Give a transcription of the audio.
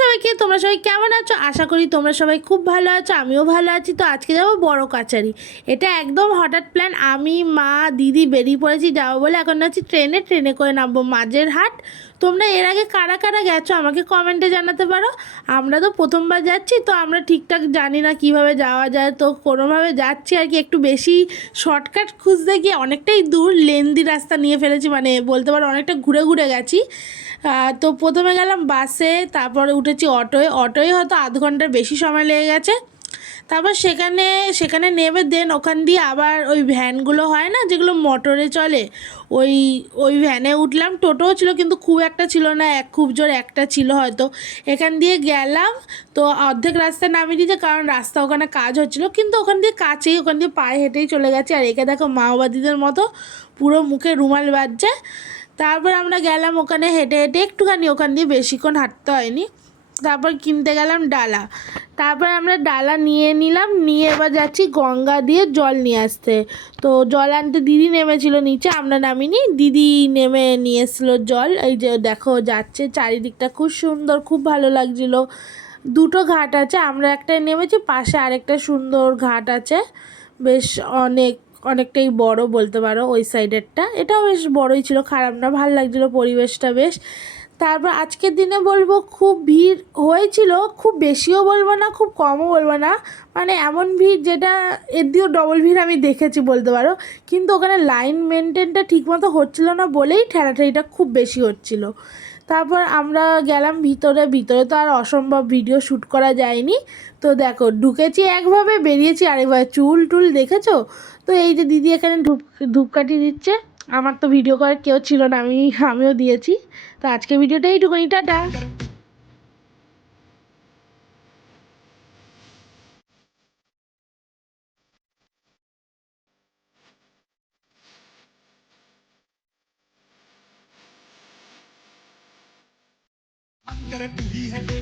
সবাইকে, তোমরা সবাই কেমন আছো? আশা করি তোমরা সবাই খুব ভালো আছো, আমিও ভালো আছি। তো আজকে যাবো বড় কাচারি। এটা একদম হঠাৎ প্ল্যান। আমি, মা, দিদি বেরিয়ে পড়েছি যাবো বলে। এখন যাচ্ছি ট্রেনে করে নামবো মাঝের হাট। তোমরা এর আগে কারা কারা গেছো আমাকে কমেন্টে জানাতে পারো। আমরা তো প্রথমবার যাচ্ছি, তো আমরা ঠিকঠাক জানি না কিভাবে যাওয়া যায়, তো কোনোভাবে যাচ্ছি আর কি। একটু বেশি শর্টকাট খুঁজতে গিয়ে অনেকটাই দূর লেন্দি রাস্তা নিয়ে ফেলেছি, মানে বলতে পারো অনেকটা ঘুরে ঘুরে গেছি। তো প্রথমে গেলাম বাসে, তারপরে উঠেছি অটোয় হয়তো আধ ঘন্টার বেশি সময় লেগে গেছে। তারপর সেখানে সেখানে নেমে দেন ওখান দিয়ে আবার ওই ভ্যানগুলো হয় না যেগুলো মোটরে চলে, ওই ওই ভ্যানে উঠলাম। টোটোও ছিল কিন্তু খুব একটা ছিল না, খুব জোর একটা ছিল হয়তো। এখান দিয়ে গেলাম, তো অর্ধেক রাস্তায় নামিয়ে দিতে, কারণ রাস্তা ওখানে কাজ হচ্ছিলো, কিন্তু ওখান দিয়ে কাছেই, ওখান দিয়ে পায়ে হেঁটেই চলে গেছে। আর একে দেখো মাওবাদীদের মতো পুরো মুখে রুমাল বাজছে। তারপর আমরা গেলাম ওখানে হেঁটে হেঁটে একটুখানি, ওখান দিয়ে বেশিক্ষণ হাঁটতে হয়নি। তারপর কিনতে গেলাম ডালা। তারপর আমরা ডালা নিয়ে নিলাম, নিয়ে এবার যাচ্ছি গঙ্গা দিয়ে জল নিয়ে আসতে। তো জল আনতে দিদি নেমেছিল নিচে, আমরা নামিনি, দিদি নেমে নিয়ে এসেছিলো জল। এই যে দেখো যাচ্ছে, চারিদিকটা খুব সুন্দর, খুব ভালো লাগছিলো। দুটো ঘাট আছে, আমরা একটাই নেমেছি, পাশে আরেকটা সুন্দর ঘাট আছে, বেশ অনেকটাই বড় বলতে পারো ওই সাইডেরটা। এটাও বেশ বড়ই ছিল, খারাপ না, ভালো লাগছিলো পরিবেশটা বেশ। তারপর আজকের দিনে বলবো খুব ভিড় হয়েছিল, খুব বেশিও বলবো না, খুব কমও বলবো না, মানে এমন ভিড় যেটা এর দিয়েও ডবল ভিড় আমি দেখেছি বলতে পারো। কিন্তু ওখানে লাইন মেনটেনটা ঠিকমতো হচ্ছিলো না বলেই ঠেলাঠেলিটা খুব বেশি হচ্ছিলো। তারপর আমরা গেলাম ভিতরে। ভিতরে তো আর অসম্ভব ভিডিও শ্যুট করা যায়নি। তো দেখো ঢুকেছি একভাবে, বেরিয়েছি আরেকভাবে, চুল টুল দেখেছো? তো এই যে দিদি এখানে ধূপকাঠি দিচ্ছে, আমার তো ভিডিও করার কেউ ছিল না, আমিও দিয়েছি। তো আজকে ভিডিওটা এইটুকুনি, টাটা। अंदर तू ही है